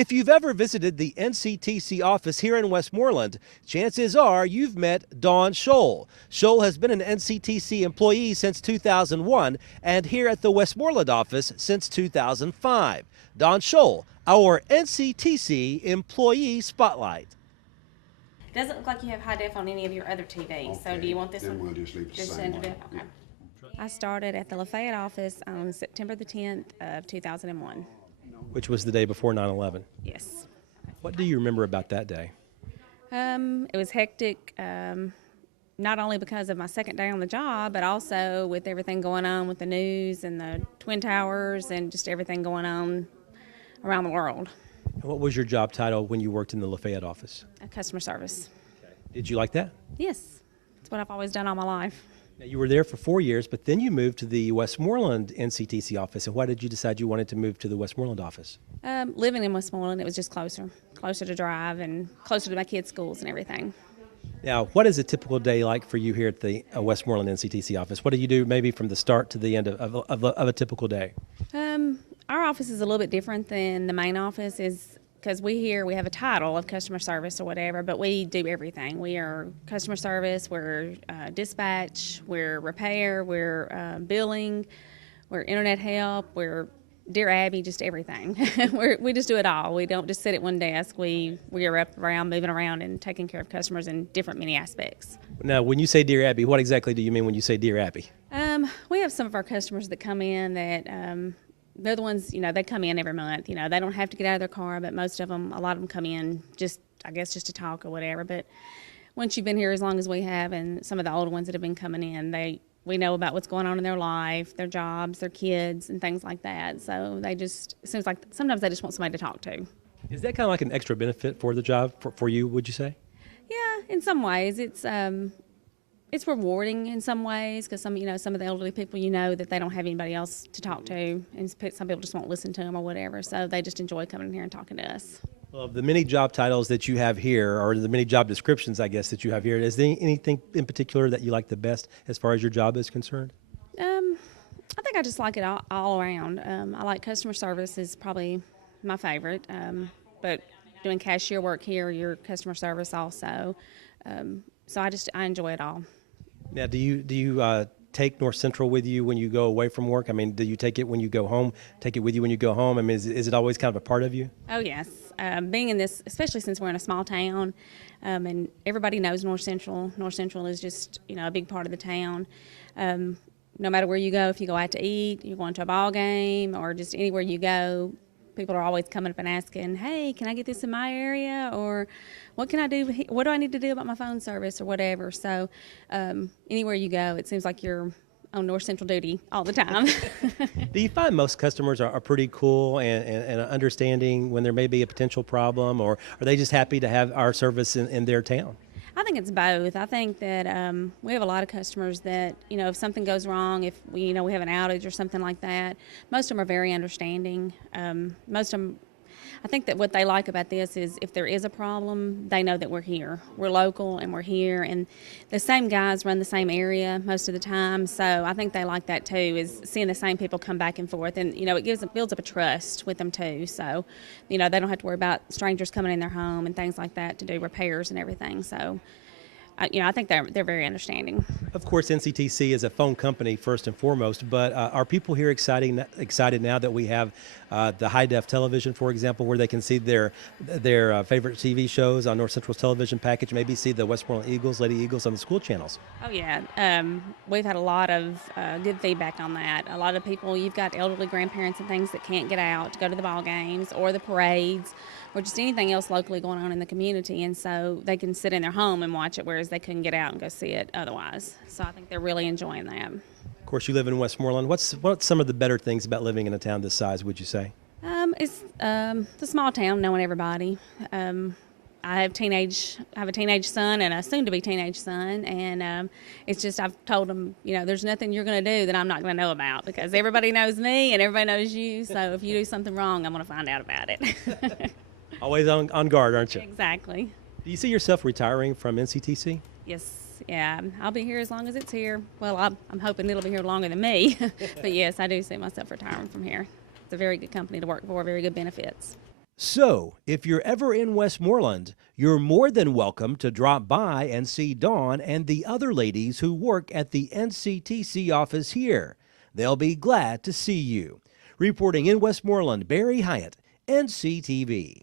If you've ever visited the NCTC office here in Westmoreland, chances are you've met Dawn Scholl. Scholl has been an NCTC employee since 2001 and here at the Westmoreland office since 2005. Dawn Scholl, our NCTC Employee Spotlight. It doesn't look like you have high def on any of your other TVs, so do you want this Then one? we'll just leave it the same under way. the- okay. I started at the Lafayette office on September the 10th of 2001. Which was the day before 9/11. Yes. What do you remember about that day? It was hectic, not only because of my second day on the job, but also with everything going on with the news and the Twin Towers and just everything going on around the world. And what was your job title when you worked in the Lafayette office? Customer service. Did you like that? Yes. It's what I've always done all my life. Now, you were there for 4 years, but then you moved to the Westmoreland NCTC office. And why did you decide you wanted to move to the Westmoreland office? Living in Westmoreland, it was just closer to drive and closer to my kids' schools and everything. Now, what is a typical day like for you here at the Westmoreland NCTC office? What do you do maybe from the start to the end of a typical day? Our office is a little bit different than the main office is because we have a title of customer service or whatever, but we do everything. We are customer service, we're dispatch, we're repair, we're billing, we're internet help, we're Dear Abby, just everything. We just do it all. We don't just sit at one desk. We are up around, moving around and taking care of customers in different many aspects. Now, when you say Dear Abby, what exactly do you mean when you say Dear Abby? We have some of our customers that come in that they're the ones, they come in every month. They don't have to get out of their car, but most of them, a lot of them come in just to talk or whatever. But once you've been here as long as we have, and some of the older ones that have been coming in, we know about what's going on in their life, their jobs, their kids, and things like that. So it seems like sometimes they just want somebody to talk to. Is that kind of like an extra benefit for the job for you, would you say? Yeah, in some ways. It's rewarding in some ways because some of the elderly people, that they don't have anybody else to talk to, and some people just won't listen to them or whatever. So they just enjoy coming in here and talking to us. Well, of the many job titles that you have here, or the many job descriptions, I guess, that you have here, is there anything in particular that you like the best as far as your job is concerned? I think I just like it all around. I like customer service is probably my favorite, but doing cashier work here, your customer service also. So I enjoy it all. Now, do you take North Central with you when you go away from work? I mean, do you take it when you go home? Take it with you when you go home? I mean, is it always kind of a part of you? Oh yes, being in this, especially since we're in a small town, and everybody knows North Central. North Central is just a big part of the town. No matter where you go, if you go out to eat, you're going to a ball game, or just anywhere you go, people are always coming up and asking, "Hey, can I get this in my area?" Or what can I do? What do I need to do about my phone service or whatever? So anywhere you go, it seems like you're on North Central duty all the time. Do you find most customers are pretty cool and understanding when there may be a potential problem, or are they just happy to have our service in their town? I think it's both. I think that we have a lot of customers that, if something goes wrong, if we have an outage or something like that, most of them are very understanding. Most of them, I think that what they like about this is if there is a problem, they know that we're here. We're local and we're here, and the same guys run the same area most of the time, so I think they like that too, is seeing the same people come back and forth, and it builds up a trust with them too, so they don't have to worry about strangers coming in their home and things like that to do repairs and everything. So I think they're very understanding. Of course, NCTC is a phone company first and foremost, but are people here excited now that we have the high-def television, for example, where they can see their favorite TV shows on North Central's television package, maybe see the Westmoreland Eagles, Lady Eagles on the school channels? Oh, yeah. We've had a lot of good feedback on that. A lot of people, you've got elderly grandparents and things that can't get out to go to the ball games or the parades or just anything else locally going on in the community, and so they can sit in their home and watch it, whereas they couldn't get out and go see it otherwise. So I think they're really enjoying that. Of course, you live in Westmoreland. What's some of the better things about living in a town this size, would you say? It's a small town, knowing everybody. I have a teenage son and a soon-to-be teenage son, and it's just I've told them, there's nothing you're going to do that I'm not going to know about, because everybody knows me and everybody knows you. So if you do something wrong, I'm going to find out about it. Always on guard, aren't you? Exactly. Do you see yourself retiring from NCTC? Yes. Yeah, I'll be here as long as it's here. Well, I'm hoping it'll be here longer than me, but yes, I do see myself retiring from here. It's a very good company to work for, very good benefits. So, if you're ever in Westmoreland, you're more than welcome to drop by and see Dawn and the other ladies who work at the NCTC office here. They'll be glad to see you. Reporting in Westmoreland, Barry Hyatt, NCTV.